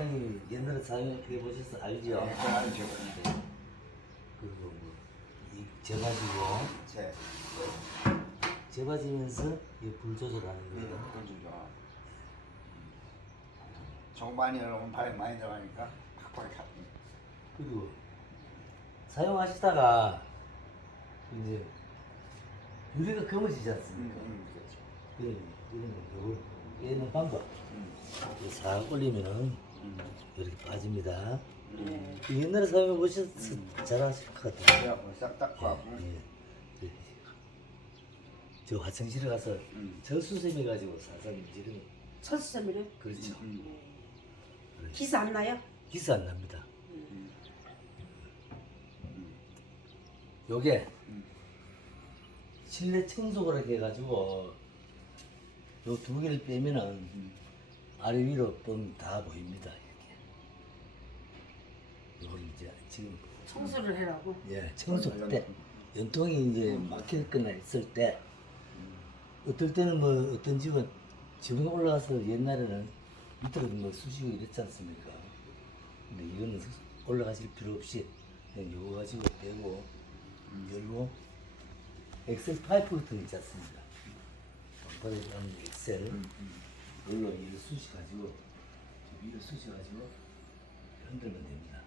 사장님 옛날에 사용해 보셔서 알죠? 네, 알죠. 그리고 뭐이 재봐지고 제 재봐지면서 이 불 조절하는 거예요. 건주죠. 정 많이 넣으면 바람이 많이 들어가니까 팍팍 가. 그리고 사용하시다가 이제 유리가 검어지지 않습니까? 그렇죠. 이런 거 얘는 방법. 싹 올리면은 이렇게 빠집니다. 옛날에 사용해 보셔서 잘 아실 것 같아요. 그래갖고 싹 닦고 하고. 예. 저 화장실에 가서 저수세미 가지고 살살 문지르는 천수점이래. 그렇죠. 기스 안 나요? 기스 안 납니다. 요게 실내 청소를 해가지고 요 두 개를 빼면은 아래 위로 뻔 다 보입니다. 이렇게. 요걸 이제 지금 청소를 해라고. 예 청소 때 연통이 이제 막혔거나 있을 때 어떨 때는 뭐 어떤 집은 지붕에 올라가서 옛날에는 밑으로 뭐 쑤시고 이랬지 않습니까? 근데 이거는 올라가실 필요 없이 그냥 요거 가지고 빼고 열고 엑셀 파이프 같은 거 있지 않습니까? 바닥에 가는 엑셀 이걸로 위로 쑤셔가지고 위로 쑤셔가지고 흔들면 됩니다.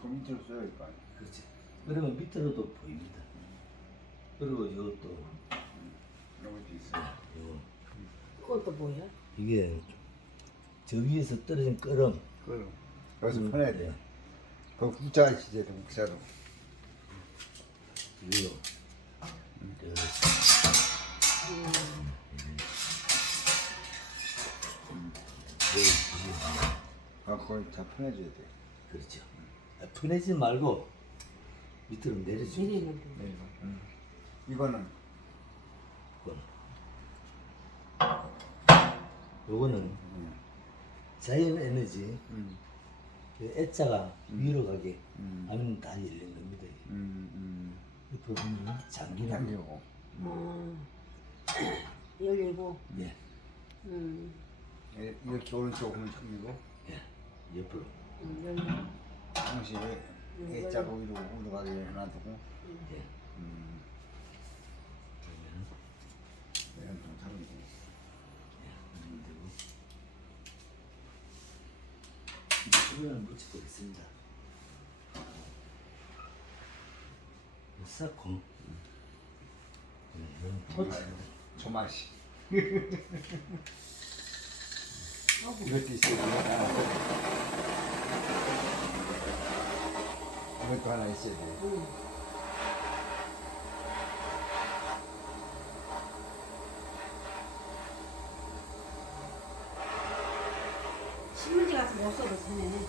그 밑으로 써야 할 거 아니야. 그렇지. 그러면 밑으로도 보입니다. 그리고 이것도 이런 것도 있어요. 요거 그건 또 뭐야? 이게 저 위에서 떨어진 끄럼 그럼 여기서 편해야 돼. 그 국자 시제도 국자도. 위로 아 그걸 다 편해줘야 돼. 그렇죠. 푸내지 말고 밑으로 내려주고 내리는 거. 이거는 요거는 자연 에너지 그 애자가 위로 가게 하면 다 열린 겁니다. 이거 보면 장기는 당기고. 열리고. 예, 이렇게 오른쪽 오면 당기고. 예, 옆으로 열리고. 동시에 A자가 위로 가게 해놔두고. 예. 그러면 얘는 좀 다르고. 하면 되고 이거는 묻히고 있습니다. 싹콩 이런 토치 저 맛이. 이것도 있어요. 이것도 하나 있어야 돼. 신문지 같은 거 없어도 되네.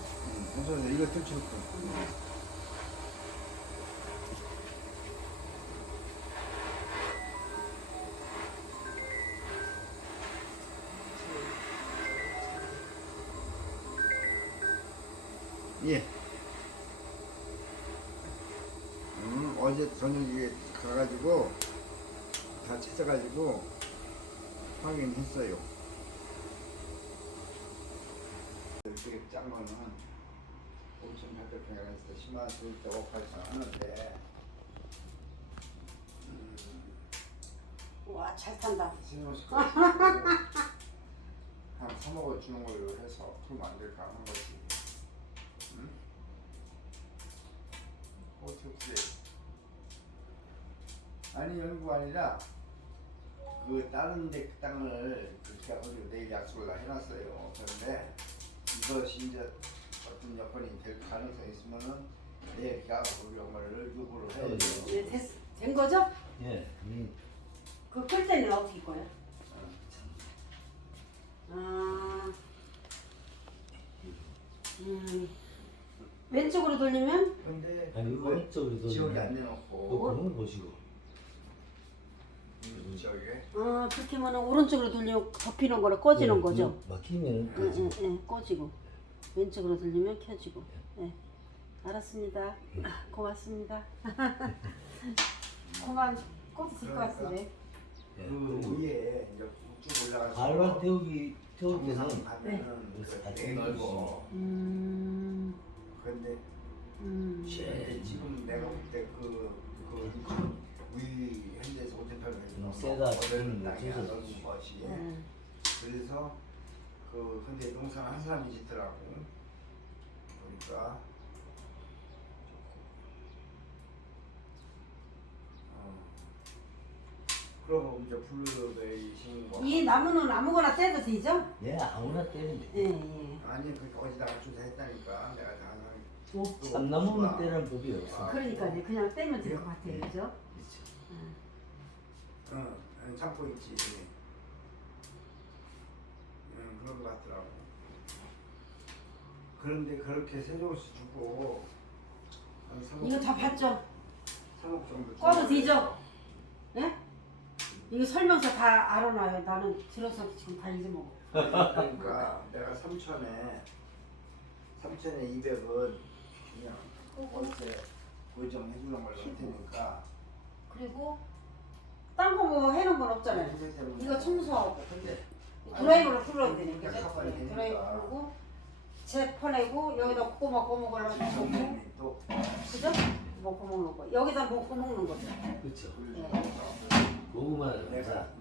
우선 이거 뜯고. 예. 어제 저녁에 가가지고 다 찾아가지고 확인했어요. 이렇게 짠 거는 5,800평에서 10만 2.58천 하는데 와, 잘 탄다. 신호식 한 3억을 주는 걸로 해서 그러면 안 될까 하는 거지. 응? 어떻게 아니 연구가 아니라 그 다른 데 그 땅을 그렇게 하고 내일 약속을 다 해놨어요. 그런데 이것이 이제 어떤 여건이 될 가능성이 있으면은 내일 가서 이런 거를 요구를 해야 돼요. 네, 된 거죠? 예, 그 끌 때는 어떻게 거야? 아, 왼쪽으로 돌리면 근데 아니 오른쪽으로 지역이 돌리면 안 그 내놓고 구멍을 보시고 지역에 그렇게 하면 오른쪽으로 돌리면 덮이는 거라 꺼지는 거죠? 막히면 꺼지고 왼쪽으로 돌리면 켜지고. 네, 알았습니다. 고맙습니다. 그만 꺼도 될 것 같은데. 그 위에 이제 우측을 올라가서 발만 태울 때는 정상 가면은 네. 그 되게 넓어. 근데 지금 내가 볼 때 우리 현재에서 호텔편에 세다 그러는 거 땅이야 진짜 넓은 것이. 그래서 근데 농사는 한 사람이 짓더라고. 보니까 그럼 이제 블루베리 심은 거. 이 나무는 아무거나 떼도 되죠? 예 아무나 때리면 돼. 예, 예. 아니 그 어디다가 조사했다니까 내가 다 뭐 참나무는 때리는 법이 없어. 그러니까 이제 그냥 떼면 될 것 같아요, 그죠? 그렇죠. 참고 있지. 그런 것 같더라고. 그런데 그렇게 세종시 주고 한 3억 이거 다 봤죠? 3억 정도 꺼도 되죠? 예? 이거 설명서 다 알아놔요. 나는 들어서 지금 다 잊어먹어. 그러니까 내가 3천에 200은 그냥 월세 고정해 주는 걸로 할 테니까. 그리고 딴 거 뭐 해놓은 건 없잖아요. 이거 청소하고 근데 드라이버를 풀어야 되는 그러니까 거죠? 갚아야 되니까. 드라이버 풀고 재 퍼내고 여기다 꼬막 걸로 넣고 또 그죠? 목구멍 넣고 여기다 목구멍 넣는 거죠. 그렇죠. 예. 고구마를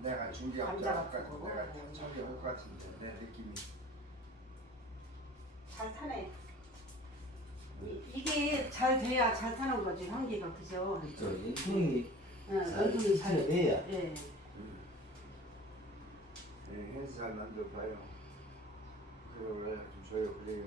내가 준비하고 감자 내가 같은 거. 다 처리할 것 같은데 내 느낌이. 잘 타네. 이게 잘 돼야 잘 타는 거지 향기가 그죠? 그렇죠. 연통이 연통이 잘 돼야. 예. 해서 잘 만들어봐요. 그걸 좀 줘요. 그래요.